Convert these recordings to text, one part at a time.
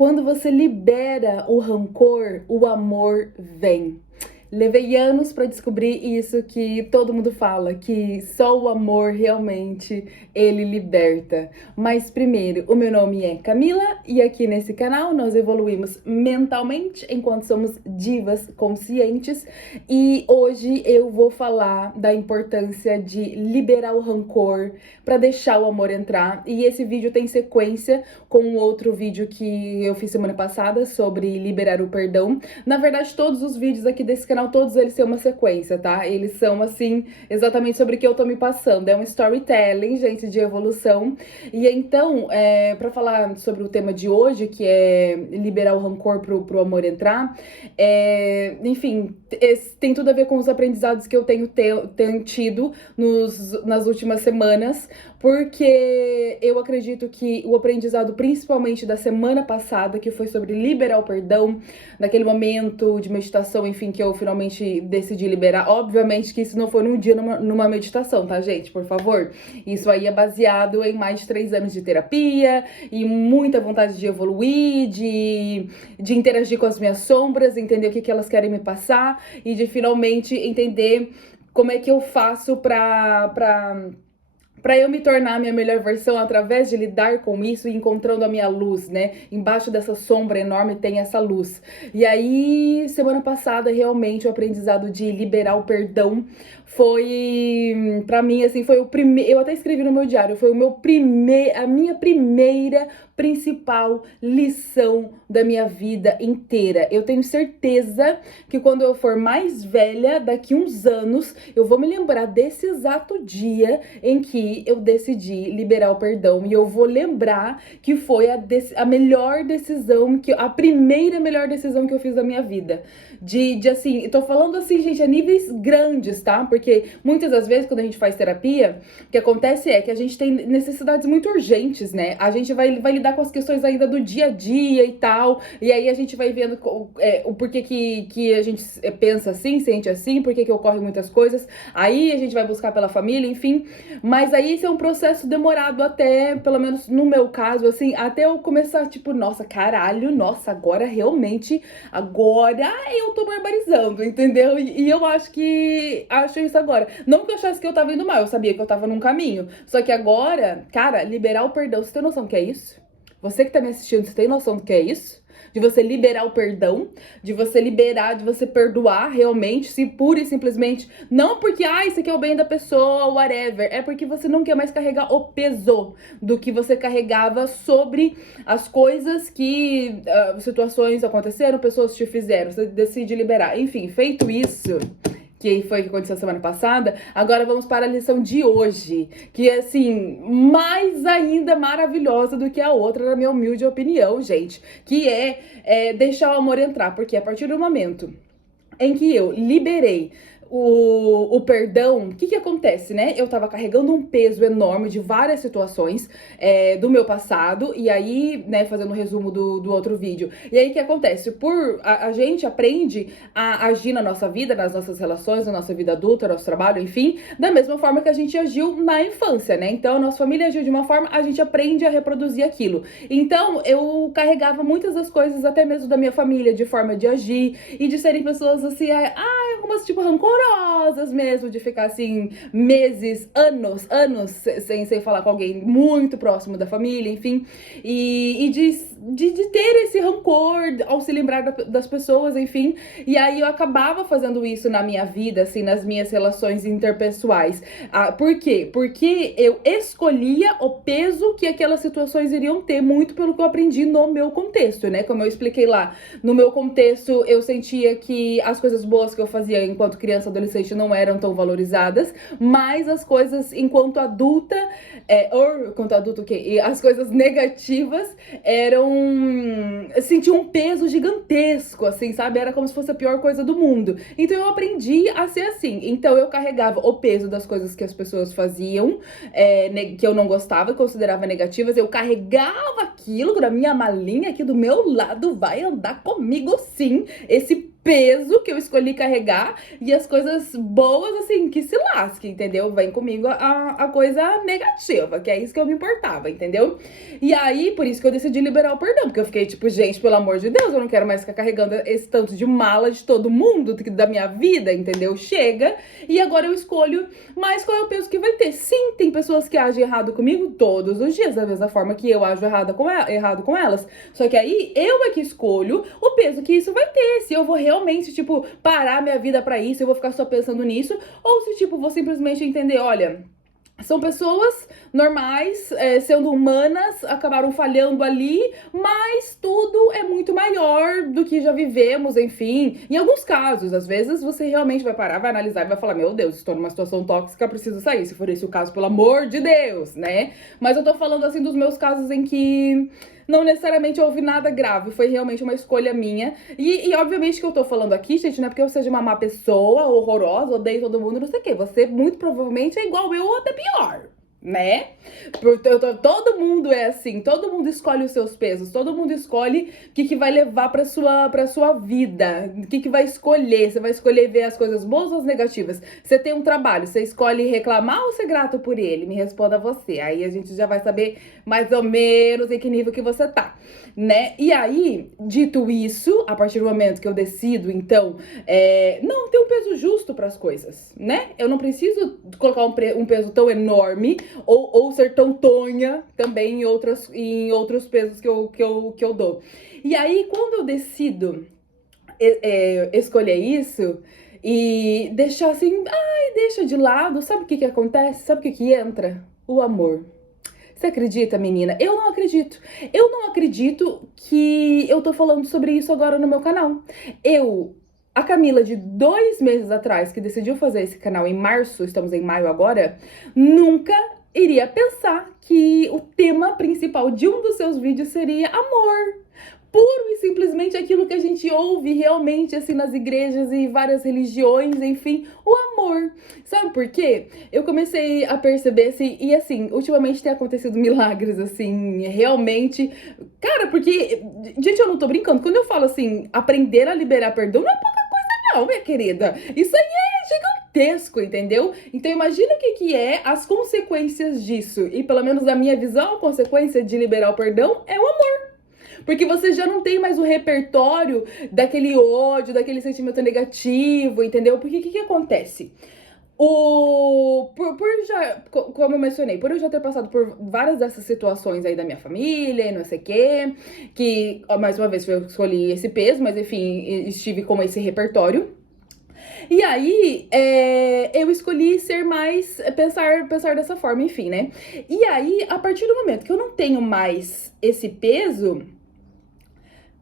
Quando você libera o rancor, o amor vem. Levei anos para descobrir isso que todo mundo fala, que só o amor realmente ele liberta. Mas primeiro, o meu nome é Camila e aqui nesse canal nós evoluímos mentalmente enquanto somos divas conscientes e hoje eu vou falar da importância de liberar o rancor para deixar o amor entrar. E esse vídeo tem sequência com um outro vídeo que eu fiz semana passada sobre liberar o perdão. Na verdade, todos os vídeos aqui desse canal, todos eles têm uma sequência, tá? Eles são, assim, exatamente sobre o que eu tô me passando. É um storytelling, gente, de evolução. E então, pra falar sobre o tema de hoje, que é liberar o rancor pro amor entrar, enfim, tem tudo a ver com os aprendizados que eu tenho tido nas últimas semanas, porque eu acredito que o aprendizado, principalmente da semana passada, que foi sobre liberar o perdão, naquele momento de meditação, enfim, que eu finalmente decidi liberar. Obviamente que isso não foi num dia, numa meditação, tá, gente? Por favor. Isso aí é baseado em mais de 3 anos de terapia e muita vontade de evoluir, de interagir com as minhas sombras, entender o que elas querem me passar e de finalmente entender como é que eu faço pra eu me tornar a minha melhor versão através de lidar com isso e encontrando a minha luz, né? Embaixo dessa sombra enorme tem essa luz. E aí, semana passada, realmente, o aprendizado de liberar o perdão foi, pra mim, assim, foi o primeiro... Eu até escrevi no meu diário, foi a minha primeira principal lição da minha vida inteira. Eu tenho certeza que quando eu for mais velha, daqui uns anos, eu vou me lembrar desse exato dia em que eu decidi liberar o perdão. E eu vou lembrar que foi a melhor decisão, a primeira melhor decisão que eu fiz da minha vida. Assim, tô falando assim, gente, a níveis grandes, tá? Porque muitas das vezes, quando a gente faz terapia, o que acontece é que a gente tem necessidades muito urgentes, né? A gente vai lidar com as questões ainda do dia a dia e tal, e aí a gente vai vendo o porquê que a gente pensa assim, sente assim, porquê que ocorrem muitas coisas, aí a gente vai buscar pela família, enfim, mas aí isso é um processo demorado até, pelo menos no meu caso, assim, até eu começar, tipo, nossa, caralho, nossa, agora realmente, agora eu tô barbarizando, entendeu? E eu acho isso agora, não que eu achasse que eu tava indo mal, eu sabia que eu tava num caminho, só que agora, cara, liberar o perdão, você tem noção do que é isso? Você que tá me assistindo, você tem noção do que é isso? De você liberar o perdão, de você liberar, de você perdoar realmente, se pura e simplesmente, não porque, isso aqui é o bem da pessoa, whatever, é porque você não quer mais carregar o peso do que você carregava sobre as coisas que, situações aconteceram, pessoas te fizeram, você decide liberar. Enfim, feito isso, que foi o que aconteceu semana passada, agora vamos para a lição de hoje, que é, assim, mais ainda maravilhosa do que a outra, na minha humilde opinião, gente, que é deixar o amor entrar, porque a partir do momento em que eu liberei o perdão, o que acontece, né? Eu tava carregando um peso enorme de várias situações do meu passado, e aí, né, fazendo um resumo do outro vídeo. E aí, o que acontece? A gente aprende a agir na nossa vida, nas nossas relações, na nossa vida adulta, no nosso trabalho, enfim, da mesma forma que a gente agiu na infância, né? Então, a nossa família agiu de uma forma, a gente aprende a reproduzir aquilo. Então, eu carregava muitas das coisas, até mesmo da minha família, de forma de agir, e de serem pessoas assim, algumas tipo rancorosas mesmo, de ficar assim meses, anos sem falar com alguém muito próximo da família, enfim, e de ter esse rancor ao se lembrar das pessoas, enfim, e aí eu acabava fazendo isso na minha vida, assim, nas minhas relações interpessoais. Por quê? Porque eu escolhia o peso que aquelas situações iriam ter, muito pelo que eu aprendi no meu contexto, né, como eu expliquei lá, no meu contexto eu sentia que as coisas boas que eu fazia enquanto criança, adolescente, não eram tão valorizadas, mas as coisas enquanto adulta, o quê? E as coisas negativas sentiam um peso gigantesco, assim, sabe? Era como se fosse a pior coisa do mundo. Então eu aprendi a ser assim. Então eu carregava o peso das coisas que as pessoas faziam, que eu não gostava, considerava negativas, eu carregava aquilo na minha malinha aqui do meu lado, vai andar comigo sim, esse peso que eu escolhi carregar e as coisas boas, assim, que se lasque, entendeu? Vem comigo a coisa negativa, que é isso que eu me importava, entendeu? E aí, por isso que eu decidi liberar o perdão, porque eu fiquei tipo, gente, pelo amor de Deus, eu não quero mais ficar carregando esse tanto de mala de todo mundo, da minha vida, entendeu? Chega, e agora eu escolho mais qual é o peso que vai ter. Sim, tem pessoas que agem errado comigo todos os dias, da mesma forma que eu ajo errado com elas, só que aí eu é que escolho o peso que isso vai ter, se eu vou realmente, tipo, parar minha vida pra isso, eu vou ficar só pensando nisso, ou se, tipo, vou simplesmente entender, olha, são pessoas normais, sendo humanas, acabaram falhando ali, mas tudo é muito maior do que já vivemos, enfim. Em alguns casos, às vezes, você realmente vai parar, vai analisar e vai falar, meu Deus, estou numa situação tóxica, preciso sair. Se for esse o caso, pelo amor de Deus, né? Mas eu tô falando, assim, dos meus casos em que não necessariamente houve nada grave, foi realmente uma escolha minha. E obviamente que eu tô falando aqui, gente, não é porque eu seja uma má pessoa, horrorosa, odeio todo mundo, não sei o quê. Você muito provavelmente é igual eu ou até pior, né? Todo mundo é assim, todo mundo escolhe os seus pesos, todo mundo escolhe o que vai levar pra sua vida, o que vai escolher, você vai escolher ver as coisas boas ou as negativas. Você tem um trabalho, você escolhe reclamar ou ser grato por ele? Me responda você, aí a gente já vai saber mais ou menos em que nível que você tá, né? E aí, dito isso, a partir do momento que eu decido, então, não ter um peso justo pras coisas, né? Eu não preciso colocar um peso tão enorme ou ser tão tonha também em outros pesos que eu dou. E aí, quando eu decido escolher isso e deixar assim, deixa de lado, sabe o que acontece? Sabe o que entra? O amor. Você acredita, menina? Eu não acredito. Eu não acredito que eu tô falando sobre isso agora no meu canal. A Camila, de 2 meses atrás, que decidiu fazer esse canal em março, estamos em maio agora, nunca iria pensar que o tema principal de um dos seus vídeos seria amor. Puro e simplesmente aquilo que a gente ouve realmente, assim, nas igrejas e várias religiões, enfim, o amor. Sabe por quê? Eu comecei a perceber, assim, e assim, ultimamente tem acontecido milagres, assim, realmente. Cara, porque, gente, eu não tô brincando. Quando eu falo, assim, aprender a liberar perdão, não é pouca coisa não, minha querida. Isso aí é gigantesco, entendeu? Então imagina o que é as consequências disso. E pelo menos na minha visão, a consequência de liberar o perdão é o amor. Porque você já não tem mais o repertório daquele ódio, daquele sentimento negativo, entendeu? Porque o que acontece? Como eu mencionei, por eu já ter passado por várias dessas situações aí da minha família e não sei o quê, que, mais uma vez, eu escolhi esse peso, mas enfim, estive com esse repertório. E aí, eu escolhi ser mais, pensar dessa forma, enfim, né? E aí, a partir do momento que eu não tenho mais esse peso,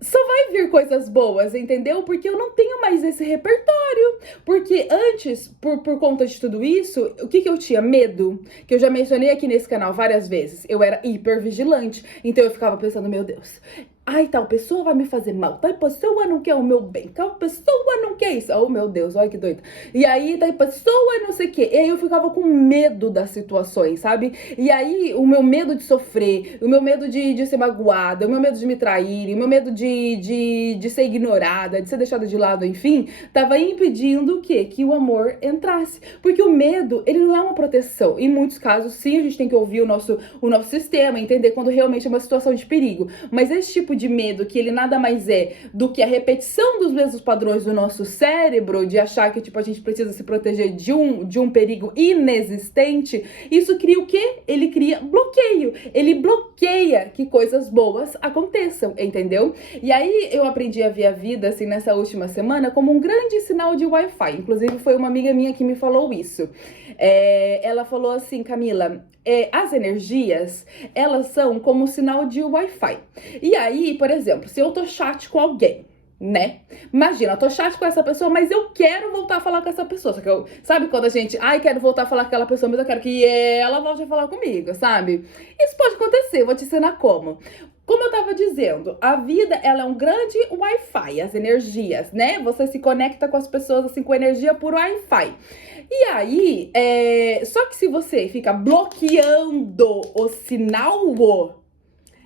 só vai vir coisas boas, entendeu? Porque eu não tenho mais esse repertório. Porque antes, por conta de tudo isso, o que eu tinha? Medo. Que eu já mencionei aqui nesse canal várias vezes. Eu era hipervigilante. Então eu ficava pensando, meu Deus, ai, tal pessoa vai me fazer mal, tal pessoa não quer o meu bem, tal pessoa não quer isso. Oh, meu Deus, olha que doido. E aí, tal pessoa não sei o quê. E aí eu ficava com medo das situações, sabe? E aí, o meu medo de sofrer, o meu medo de ser magoada, o meu medo de me trair, o meu medo de ser ignorada, de ser deixada de lado, enfim, tava impedindo o quê? Que o amor entrasse. Porque o medo, ele não é uma proteção. Em muitos casos, sim, a gente tem que ouvir o nosso sistema, entender quando realmente é uma situação de perigo. Mas esse tipo de medo, que ele nada mais é do que a repetição dos mesmos padrões do nosso cérebro, de achar que, tipo, a gente precisa se proteger de um perigo inexistente, isso cria o quê? Ele cria bloqueio. Ele bloqueia que coisas boas aconteçam, entendeu? E aí eu aprendi a ver a vida, assim, nessa última semana, como um grande sinal de Wi-Fi. Inclusive, foi uma amiga minha que me falou isso. Ela falou assim, Camila, as energias, elas são como sinal de Wi-Fi. E aí, por exemplo, se eu tô chat com alguém, né? Imagina, eu tô chat com essa pessoa, mas eu quero voltar a falar com essa pessoa. Só que sabe quando a gente, quero voltar a falar com aquela pessoa, mas eu quero que ela volte a falar comigo, sabe? Isso pode acontecer, eu vou te ensinar como. Como eu tava dizendo, a vida, ela é um grande Wi-Fi, as energias, né? Você se conecta com as pessoas, assim, com energia por Wi-Fi. E aí, só que se você fica bloqueando o sinal,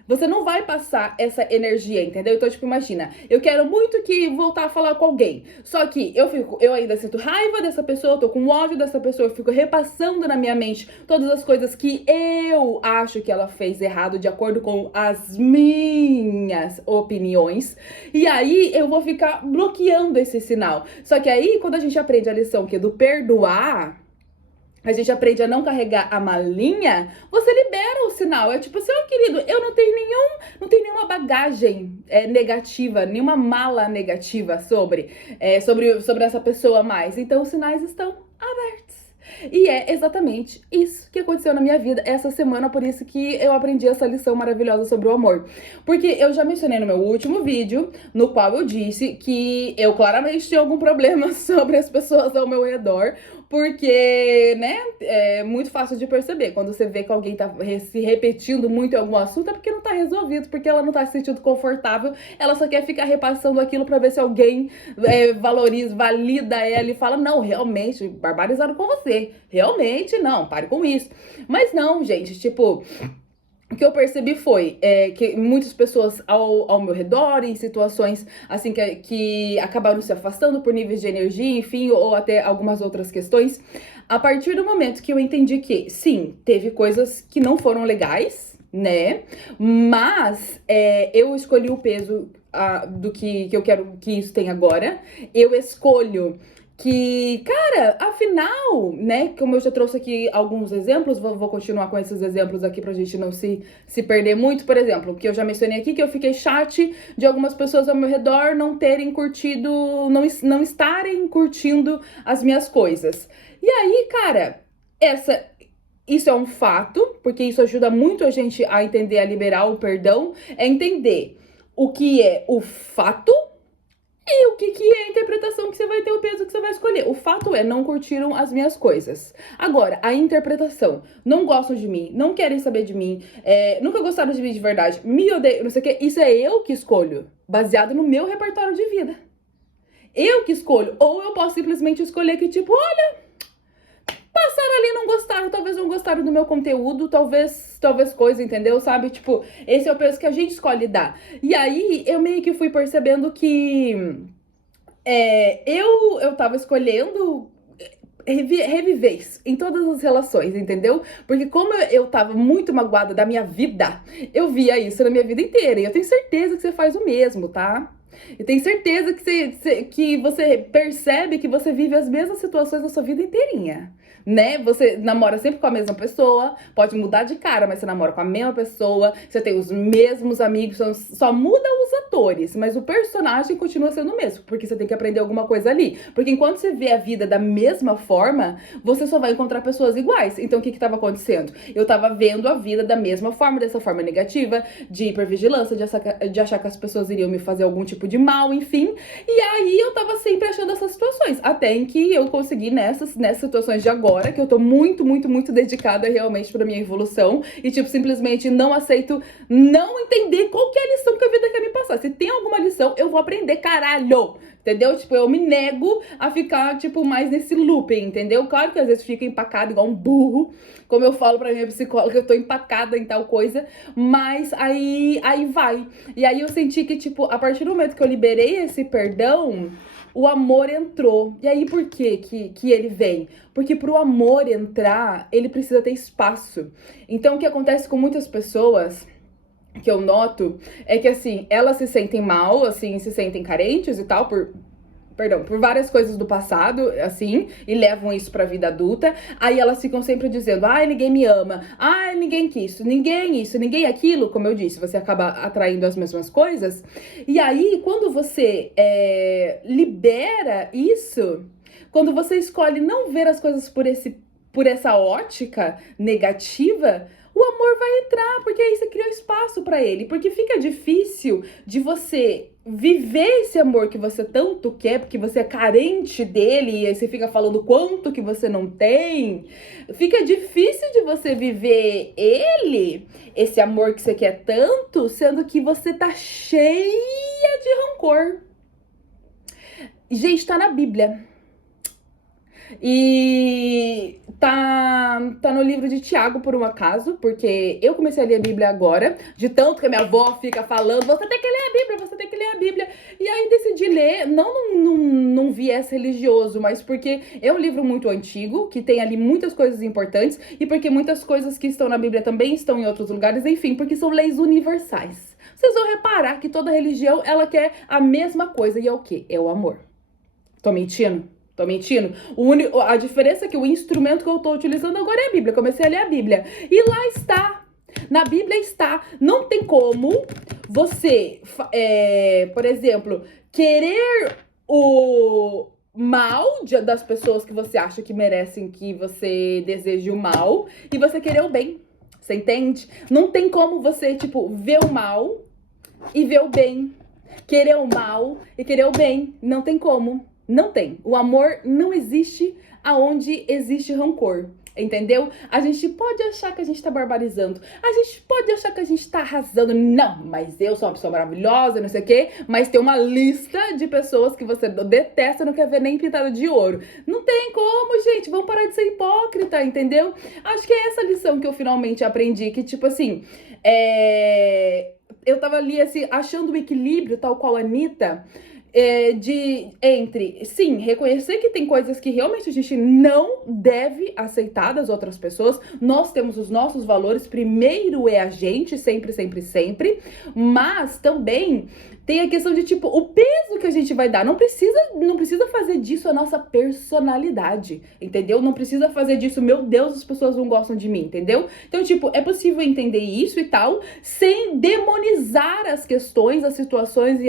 Você não vai passar essa energia, entendeu? Então, tipo, imagina, eu quero muito que voltar a falar com alguém. Só que eu ainda sinto raiva dessa pessoa, eu tô com ódio dessa pessoa, eu fico repassando na minha mente todas as coisas que eu acho que ela fez errado de acordo com as minhas opiniões. E aí eu vou ficar bloqueando esse sinal. Só que aí, quando a gente aprende a lição que é do perdoar, a gente aprende a não carregar a malinha, você libera o sinal. É tipo assim, ó, querido, eu não tenho nenhuma bagagem negativa, nenhuma mala negativa sobre essa pessoa mais. Então os sinais estão abertos. E é exatamente isso que aconteceu na minha vida essa semana, por isso que eu aprendi essa lição maravilhosa sobre o amor. Porque eu já mencionei no meu último vídeo, no qual eu disse que eu claramente tinha algum problema sobre as pessoas ao meu redor, porque, né, é muito fácil de perceber. Quando você vê que alguém tá se repetindo muito em algum assunto, é porque não tá resolvido, porque ela não tá se sentindo confortável, ela só quer ficar repassando aquilo pra ver se alguém valoriza, valida ela e fala, não, realmente, barbarizaram com você. Realmente, não, pare com isso. Mas não, gente, tipo... O que eu percebi foi que muitas pessoas ao meu redor, em situações assim que acabaram se afastando por níveis de energia, enfim, ou até algumas outras questões. A partir do momento que eu entendi que, sim, teve coisas que não foram legais, né? Mas eu escolhi o peso do que eu quero que isso tenha agora. Eu escolho que, cara, afinal, né, como eu já trouxe aqui alguns exemplos, vou continuar com esses exemplos aqui pra gente não se perder muito. Por exemplo, que eu já mencionei aqui, que eu fiquei chate de algumas pessoas ao meu redor não terem curtido, não estarem curtindo as minhas coisas. E aí, cara, isso é um fato, porque isso ajuda muito a gente a entender, a liberar o perdão, é entender o que é o fato e o que é a interpretação que você vai ter, o peso que você vai escolher. O fato é, não curtiram as minhas coisas. Agora, a interpretação, não gostam de mim, não querem saber de mim, nunca gostaram de mim de verdade, me odeiam, não sei o que, isso é eu que escolho, baseado no meu repertório de vida. Eu que escolho, ou eu posso simplesmente escolher que tipo, olha, passaram ali, não gostaram, talvez não gostaram do meu conteúdo, talvez coisa, entendeu? Sabe? Tipo, esse é o peso que a gente escolhe dar. E aí, eu meio que fui percebendo que eu tava escolhendo reviver isso em todas as relações, entendeu? Porque como eu tava muito magoada da minha vida, eu via isso na minha vida inteira. E eu tenho certeza que você faz o mesmo, tá? Eu tenho certeza que você percebe que você vive as mesmas situações na sua vida inteirinha, né? Você namora sempre com a mesma pessoa, pode mudar de cara, mas você namora com a mesma pessoa, você tem os mesmos amigos, só muda os atores, mas o personagem continua sendo o mesmo, porque você tem que aprender alguma coisa ali. Porque enquanto você vê a vida da mesma forma, você só vai encontrar pessoas iguais. Então o que estava acontecendo? Eu tava vendo a vida da mesma forma, dessa forma negativa, de hipervigilância, de achar que as pessoas iriam me fazer algum tipo de mal, enfim. E aí eu tava sempre achando essas situações, até em que eu consegui nessas situações de agora, que eu tô muito, muito, muito dedicada realmente pra minha evolução e, tipo, simplesmente não aceito não entender qual que é a lição que a vida quer me passar. Se tem alguma lição, eu vou aprender, caralho! Entendeu? Tipo, eu me nego a ficar, tipo, mais nesse looping, entendeu? Claro que às vezes fica empacado igual um burro, como eu falo pra minha psicóloga, eu tô empacada em tal coisa, mas aí vai. E aí eu senti que, tipo, a partir do momento que eu liberei esse perdão, o amor entrou. E aí por que ele vem? Porque pro amor entrar, ele precisa ter espaço. Então o que acontece com muitas pessoas, que eu noto, é que assim, elas se sentem mal, assim, se sentem carentes e tal, por várias coisas do passado, assim, e levam isso pra vida adulta. Aí elas ficam sempre dizendo, ai, ninguém me ama, ai, ninguém quis isso, ninguém aquilo, como eu disse, você acaba atraindo as mesmas coisas. E aí, quando você libera isso, quando você escolhe não ver as coisas por essa ótica negativa, o amor vai entrar, porque aí você criou espaço pra ele. Porque fica difícil de você viver esse amor que você tanto quer, porque você é carente dele, e aí você fica falando quanto que você não tem. Fica difícil de você viver ele, esse amor que você quer tanto, sendo que você tá cheia de rancor. Gente, tá na Bíblia. E tá no livro de Tiago, por um acaso, porque eu comecei a ler a Bíblia agora, de tanto que a minha avó fica falando, você tem que ler a Bíblia, você tem que ler a Bíblia. E aí decidi ler, não num viés religioso, mas porque é um livro muito antigo, que tem ali muitas coisas importantes, e porque muitas coisas que estão na Bíblia também estão em outros lugares, enfim, porque são leis universais. Vocês vão reparar que toda religião, ela quer a mesma coisa, e é o quê? É o amor. Tô mentindo? Tô mentindo? A diferença é que o instrumento que eu tô utilizando agora é a Bíblia. Comecei a ler a Bíblia. E lá está. Na Bíblia está. Não tem como você, por exemplo, querer o mal das pessoas que você acha que merecem que você deseje o mal e você querer o bem. Você entende? Não tem como você, tipo, ver o mal e ver o bem. Querer o mal e querer o bem. Não tem como. Não tem. O amor não existe aonde existe rancor. Entendeu? A gente pode achar que a gente tá barbarizando. A gente pode achar que a gente tá arrasando. Não, mas eu sou uma pessoa maravilhosa, não sei o quê. Mas tem uma lista de pessoas que você detesta e não quer ver nem pintada de ouro. Não tem como, gente. Vamos parar de ser hipócrita, entendeu? Acho que é essa lição que eu finalmente aprendi. Que, tipo assim, eu tava ali, assim, achando o equilíbrio, tal qual a Anitta, entre, sim, reconhecer que tem coisas que realmente a gente não deve aceitar das outras pessoas. Nós temos os nossos valores, primeiro é a gente, sempre, sempre, sempre. Mas também tem a questão de, tipo, o peso que a gente vai dar. Não precisa fazer disso a nossa personalidade, entendeu? Não precisa fazer disso, meu Deus, as pessoas não gostam de mim, entendeu? Então, tipo, é possível entender isso e tal, sem demonizar as questões, as situações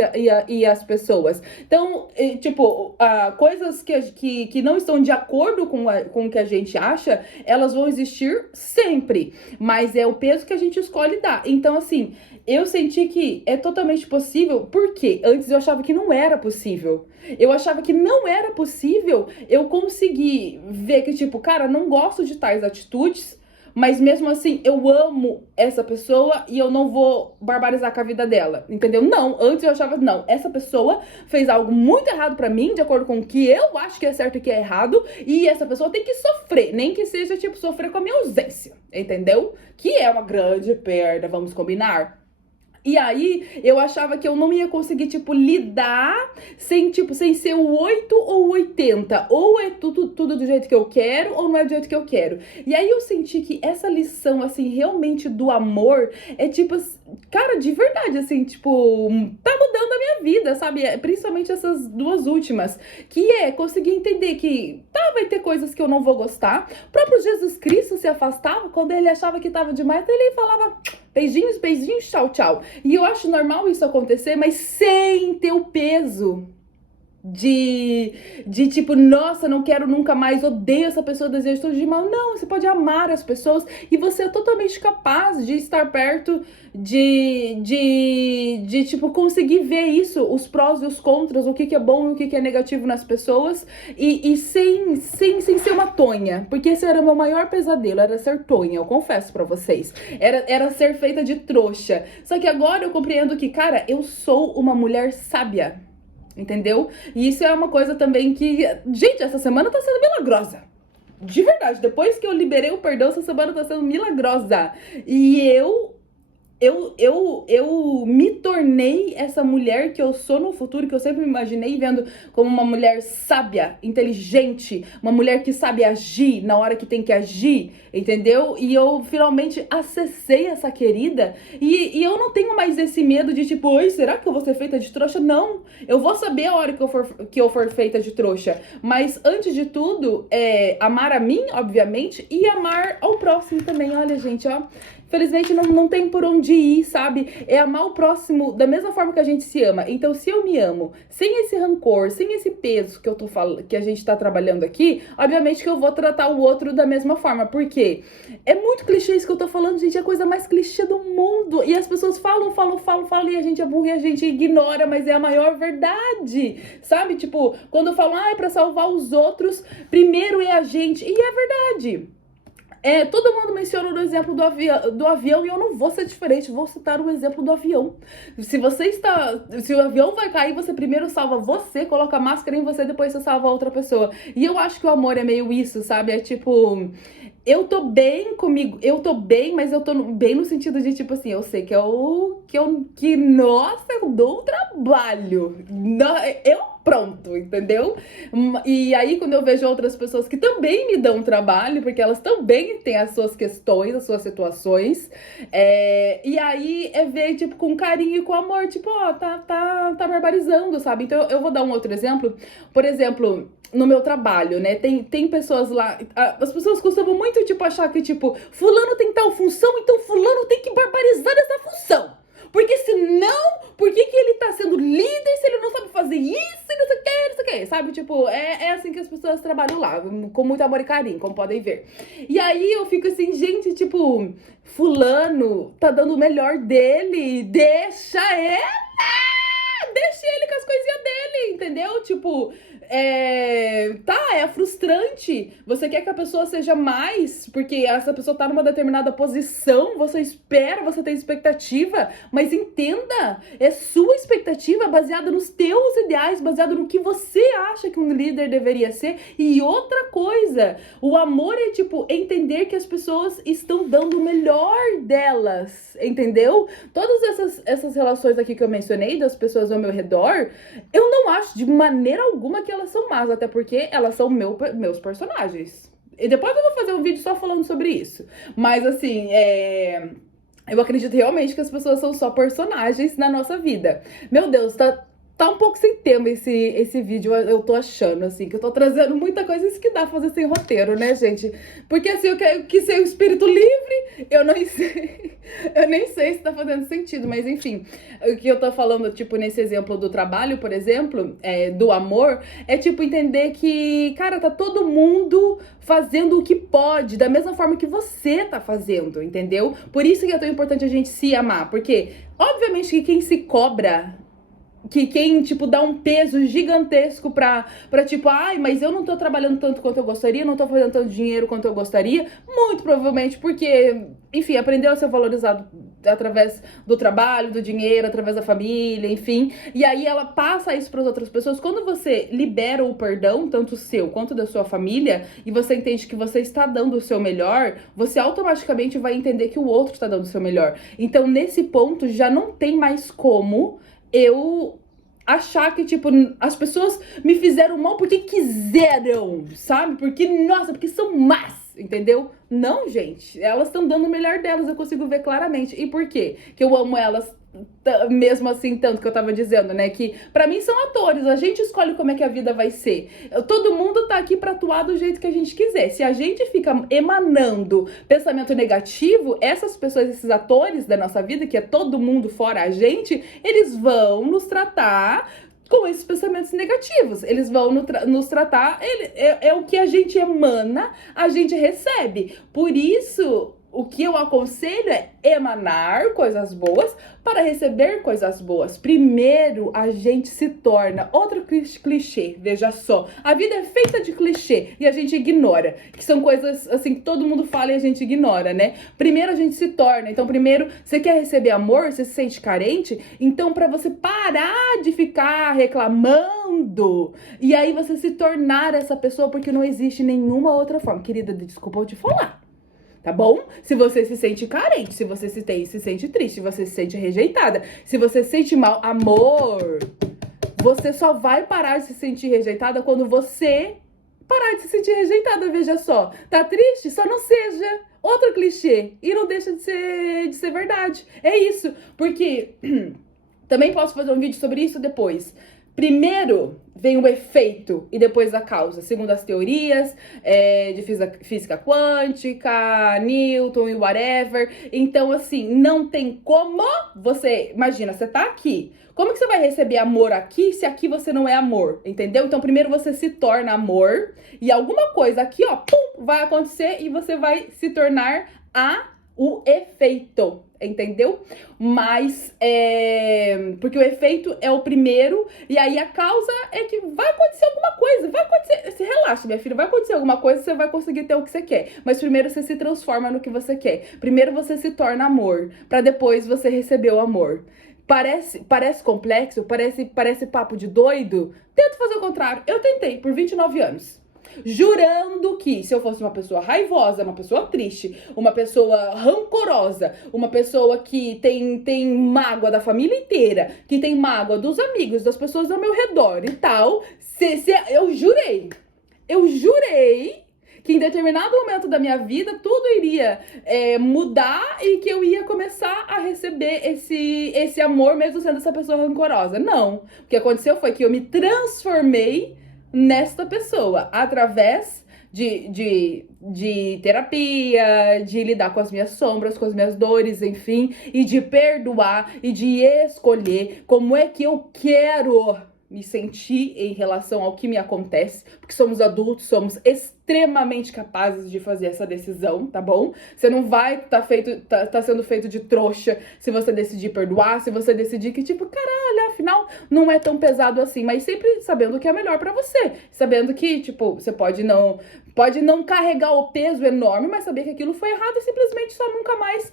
e as pessoas. Então, tipo, coisas que não estão de acordo com o que a gente acha, elas vão existir sempre. Mas é o peso que a gente escolhe dar. Então, assim, eu senti que é totalmente possível, porque antes eu achava que não era possível. Eu achava que não era possível eu conseguir ver que, tipo, cara, não gosto de tais atitudes, mas mesmo assim eu amo essa pessoa e eu não vou barbarizar com a vida dela, entendeu? Não, antes eu achava, não, essa pessoa fez algo muito errado pra mim, de acordo com o que eu acho que é certo e que é errado, e essa pessoa tem que sofrer, nem que seja, tipo, sofrer com a minha ausência, entendeu? Que é uma grande perda, vamos combinar? E aí, eu achava que eu não ia conseguir, tipo, lidar sem ser o 8 ou o 80. Ou é tudo do jeito que eu quero, ou não é do jeito que eu quero. E aí eu senti que essa lição, assim, realmente do amor é, tipo, cara, de verdade, assim, tipo, tá mudando a minha vida, sabe? Principalmente essas duas últimas. Que é conseguir entender que, vai ter coisas que eu não vou gostar. O próprio Jesus Cristo se afastava quando ele achava que tava demais, ele falava beijinhos, beijinhos, tchau, tchau. E eu acho normal isso acontecer, mas sem ter o peso de tipo, nossa, não quero nunca mais, odeio essa pessoa, desejo tudo de mal. Não, você pode amar as pessoas e você é totalmente capaz de estar perto de tipo, conseguir ver isso, os prós e os contras, o que é bom e o que é negativo nas pessoas e sem ser uma tonha, porque esse era o meu maior pesadelo, era ser tonha, eu confesso pra vocês, era ser feita de trouxa. Só que agora eu compreendo que, cara, eu sou uma mulher sábia. Entendeu? E isso é uma coisa também que... Gente, essa semana tá sendo milagrosa. De verdade, depois que eu liberei o perdão, essa semana tá sendo milagrosa. E eu me tornei essa mulher que eu sou no futuro, que eu sempre me imaginei vendo como uma mulher sábia, inteligente, uma mulher que sabe agir na hora que tem que agir, entendeu? E eu finalmente acessei essa querida e eu não tenho mais esse medo de tipo, oi, será que eu vou ser feita de trouxa? Não, eu vou saber a hora que eu for feita de trouxa, mas antes de tudo, amar a mim, obviamente, e amar ao próximo também. Olha, gente, ó, felizmente não tem por onde ir, sabe? É amar o próximo da mesma forma que a gente se ama. Então, se eu me amo, sem esse rancor, sem esse peso que eu tô falando, que a gente tá trabalhando aqui, obviamente que eu vou tratar o outro da mesma forma. Por quê? É muito clichê isso que eu tô falando, gente. É a coisa mais clichê do mundo. E as pessoas falam, e a gente é burro e a gente ignora, mas é a maior verdade. Sabe? Tipo, quando eu falo, pra salvar os outros, primeiro é a gente. E é verdade. Todo mundo menciona o exemplo do avião e eu não vou ser diferente, vou citar o exemplo do avião. Se o avião vai cair, você primeiro salva você, coloca a máscara em você, depois você salva a outra pessoa. E eu acho que o amor é meio isso, sabe? É tipo, eu tô bem comigo, eu tô bem, mas eu tô bem no sentido de, tipo assim, eu sei nossa, eu dou um trabalho. Pronto, entendeu? E aí, quando eu vejo outras pessoas que também me dão trabalho, porque elas também têm as suas questões, as suas situações, e aí ver, tipo, com carinho e com amor, tipo, ó, tá barbarizando, sabe? Então, eu vou dar um outro exemplo. Por exemplo, no meu trabalho, né? Tem pessoas lá. As pessoas costumam muito, tipo, achar que, tipo, fulano tem tal função, então fulano tem que barbarizar essa função. Porque senão, por que ele tá sendo líder se ele não sabe fazer isso e não sei o que, não sei o que, sabe? Tipo, é assim que as pessoas trabalham lá, com muito amor e carinho, como podem ver. E aí eu fico assim, gente, tipo, fulano tá dando o melhor dele, deixa ele com as coisinhas dele, entendeu? Tipo, é frustrante. Você quer que a pessoa seja mais, porque essa pessoa tá numa determinada posição, você espera, você tem expectativa, mas entenda, é sua expectativa baseada nos teus ideais, baseada no que você acha que um líder deveria ser. E outra coisa, o amor é tipo entender que as pessoas estão dando o melhor delas, entendeu? Todas essas relações aqui que eu mencionei, das pessoas ao meu redor, eu não acho de maneira alguma que elas são más, até porque elas são meus personagens. E depois eu vou fazer um vídeo só falando sobre isso. Mas assim, eu acredito realmente que as pessoas são só personagens na nossa vida. Meu Deus, tá um pouco sem tema esse vídeo, eu tô achando, assim, que eu tô trazendo muita coisa, isso que dá pra fazer sem roteiro, né, gente? Porque, assim, eu quis ser o espírito livre, eu nem sei se tá fazendo sentido, mas, enfim, o que eu tô falando, tipo, nesse exemplo do trabalho, por exemplo, do amor, é, tipo, entender que, cara, tá todo mundo fazendo o que pode, da mesma forma que você tá fazendo, entendeu? Por isso que é tão importante a gente se amar, porque, obviamente, que quem se cobra, que quem, tipo, dá um peso gigantesco pra tipo, ai, mas eu não tô trabalhando tanto quanto eu gostaria, não tô fazendo tanto dinheiro quanto eu gostaria, muito provavelmente porque, enfim, aprendeu a ser valorizado através do trabalho, do dinheiro, através da família, enfim, e aí ela passa isso pras outras pessoas. Quando você libera o perdão, tanto seu quanto da sua família, e você entende que você está dando o seu melhor, você automaticamente vai entender que o outro está dando o seu melhor. Então, nesse ponto, já não tem mais como eu achar que, tipo, as pessoas me fizeram mal porque quiseram, sabe? Porque, nossa, porque são más, entendeu? Não, gente, elas estão dando o melhor delas, eu consigo ver claramente. E por quê? Que eu amo elas mesmo assim, tanto que eu tava dizendo, né, que pra mim são atores, a gente escolhe como é que a vida vai ser. Todo mundo tá aqui pra atuar do jeito que a gente quiser. Se a gente fica emanando pensamento negativo, essas pessoas, esses atores da nossa vida, que é todo mundo fora a gente, eles vão nos tratar com esses pensamentos negativos. Eles vão nos tratar, é o que a gente emana, a gente recebe. Por isso, o que eu aconselho é emanar coisas boas para receber coisas boas. Primeiro, a gente se torna. Outro clichê, veja só. A vida é feita de clichê e a gente ignora. Que são coisas, assim, que todo mundo fala e a gente ignora, né? Primeiro, a gente se torna. Então, primeiro, você quer receber amor, você se sente carente? Então, para você parar de ficar reclamando e aí você se tornar essa pessoa, porque não existe nenhuma outra forma. Querida, desculpa eu te falar. Tá bom? Se você se sente carente, se você se sente triste, se você se sente rejeitada, se você se sente mal, amor, você só vai parar de se sentir rejeitada quando você parar de se sentir rejeitada, veja só. Tá triste? Só não seja. Outro clichê. E não deixa de ser verdade. É isso. Porque também posso fazer um vídeo sobre isso depois. Primeiro vem o efeito e depois a causa, segundo as teorias de física quântica, Newton e whatever. Então, assim, não tem como você... Imagina, você tá aqui. Como que você vai receber amor aqui se aqui você não é amor? Entendeu? Então, primeiro você se torna amor e alguma coisa aqui, ó, pum, vai acontecer e você vai se tornar o efeito, entendeu? Mas, porque o efeito é o primeiro, e aí a causa é que vai acontecer alguma coisa, vai acontecer, se relaxa, minha filha, vai acontecer alguma coisa, você vai conseguir ter o que você quer, mas primeiro você se transforma no que você quer, primeiro você se torna amor, pra depois você receber o amor. Parece complexo, parece papo de doido? Tento fazer o contrário, eu tentei por 29 anos. Jurando que se eu fosse uma pessoa raivosa, uma pessoa triste, uma pessoa rancorosa, uma pessoa que tem mágoa da família inteira, que tem mágoa dos amigos, das pessoas ao meu redor e tal, eu jurei que em determinado momento da minha vida tudo iria mudar e que eu ia começar a receber esse amor mesmo sendo essa pessoa rancorosa. Não. O que aconteceu foi que eu me transformei nesta pessoa, através de terapia, de lidar com as minhas sombras, com as minhas dores, enfim, e de perdoar e de escolher como é que eu quero me sentir em relação ao que me acontece, porque somos adultos, somos extremamente capazes de fazer essa decisão, tá bom? Você não vai tá sendo feito de trouxa se você decidir perdoar, se você decidir que tipo, caralho, afinal não é tão pesado assim, mas sempre sabendo o que é melhor pra você, sabendo que, tipo, você pode não carregar o peso enorme, mas saber que aquilo foi errado e simplesmente só nunca mais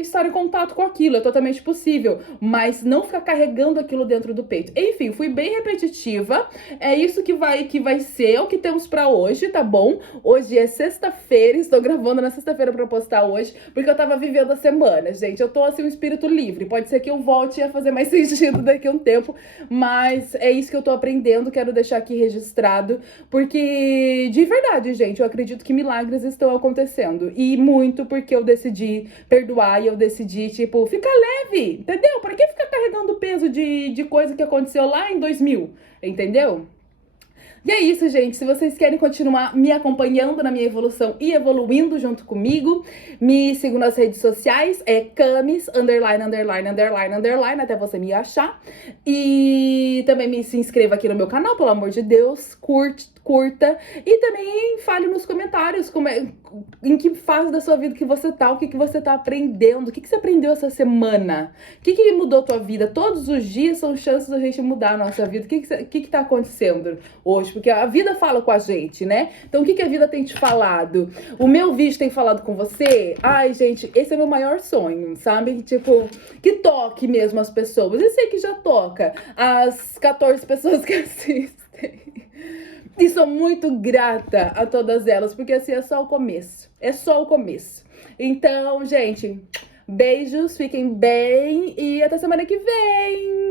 estar em contato com aquilo. É totalmente possível, mas não ficar carregando aquilo dentro do peito. Enfim, fui bem repetitiva. É isso que vai ser o que temos pra hoje, tá bom? Hoje é sexta-feira, estou gravando na sexta-feira pra postar hoje, porque eu tava vivendo a semana, gente. Eu tô assim, um espírito livre. Pode ser que eu volte a fazer mais sentido daqui a um tempo, mas é isso que eu tô aprendendo. Quero deixar aqui registrado, porque de verdade, gente, eu acredito que milagres estão acontecendo. E muito porque eu decidi perdoar e eu decidi, tipo, ficar leve, entendeu? Pra que ficar carregando o peso de coisa que aconteceu lá em 2000, entendeu? E é isso, gente. Se vocês querem continuar me acompanhando na minha evolução e evoluindo junto comigo, me sigam nas redes sociais, Camis, _____, até você me achar. E também se inscreva aqui no meu canal, pelo amor de Deus, curta. E também fale nos comentários em que fase da sua vida que você tá, o que você tá aprendendo, o que você aprendeu essa semana, o que mudou a tua vida. Todos os dias são chances da gente mudar a nossa vida. O que tá acontecendo hoje? Porque a vida fala com a gente, né? Então o que a vida tem te falado? O meu vídeo tem falado com você? Ai, gente, esse é meu maior sonho, sabe? Tipo, que toque mesmo as pessoas. Eu sei que já toca as 14 pessoas que assistem. E sou muito grata a todas elas, porque assim é só o começo. É só o começo. Então, gente, beijos, fiquem bem e até semana que vem!